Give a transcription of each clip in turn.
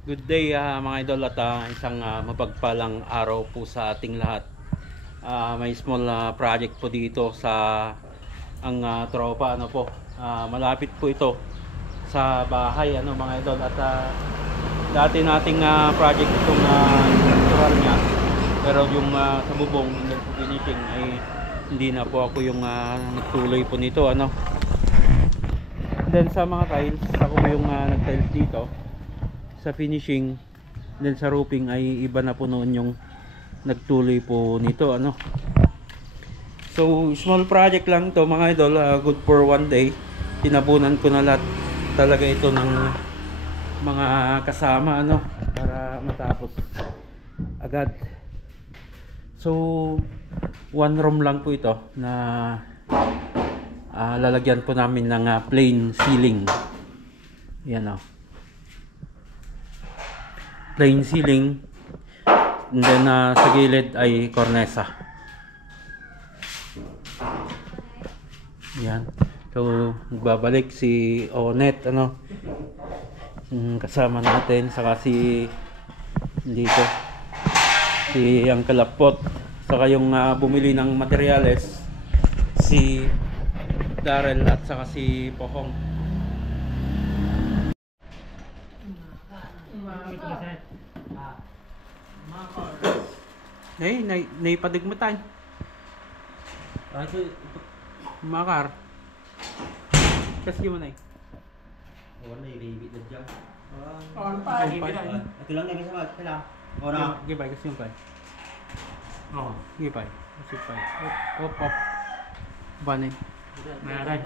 Good day mga idol at isang mapagpalang araw po sa ating lahat. May small project po dito sa ang tropa malapit po ito sa bahay mga idol at dati nating project itong structural niya, pero yung sa bubong ng finishing ay hindi na po ako yung nagtuloy po nito Then sa mga tiles ako yung nag-tiles dito sa finishing, then sa roofing ay iba na po noon yung nagtuloy po nito So small project lang to mga idol, good for one day. Tinabunan ko na lahat talaga ito ng mga kasama para matapos agad. So one room lang po ito na lalagyan po namin ng plain ceiling. Yan plain ceiling, and then sa gilid ay cornesa. Yan. So magbabalik si Onet kasama natin, saka si dito si ang kalapot, saka yung bumili ng materyales si Darrell at saka si Pohong. Naipadigmatan. Makar. Kasi mo na Wala i-repeat na dyan. Ito lang yung isa lang. Ora. Gipay kasi yung pay. Oo, gipay. Kasi pay. Op. Banay. Naray.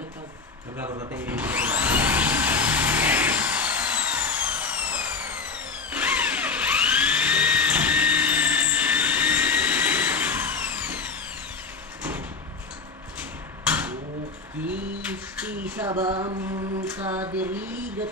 Nagkakaroon natin Kisti sabam kadirigat.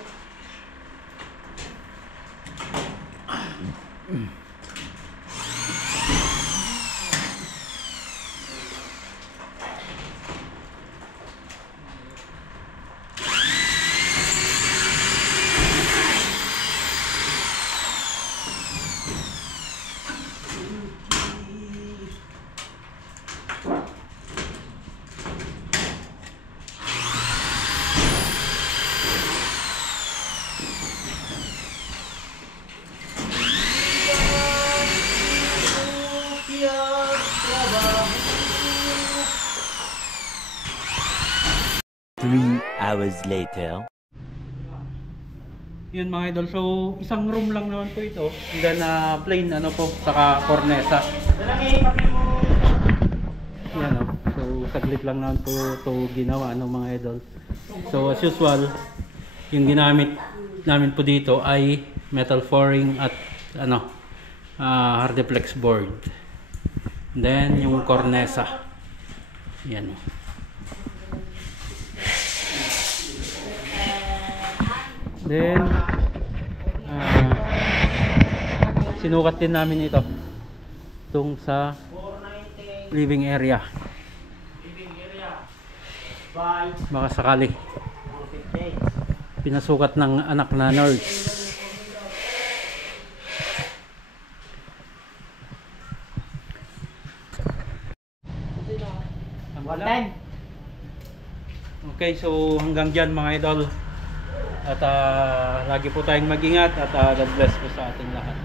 Hours later. Yun mga idol, so isang room lang naman po ito, and then plain saka cornesa. Yan so saglit lang naman po ito ginawa mga idol. So as usual, yung ginamit namin po dito ay metal flooring at hardiplex board, then yung cornesa. Yan then sinukat din namin ito itong sa living area, baka sakali pinasukat ng anak na nurse. Okay, so hanggang dyan mga idol. At lagi po tayong mag-ingat at God bless po sa ating lahat.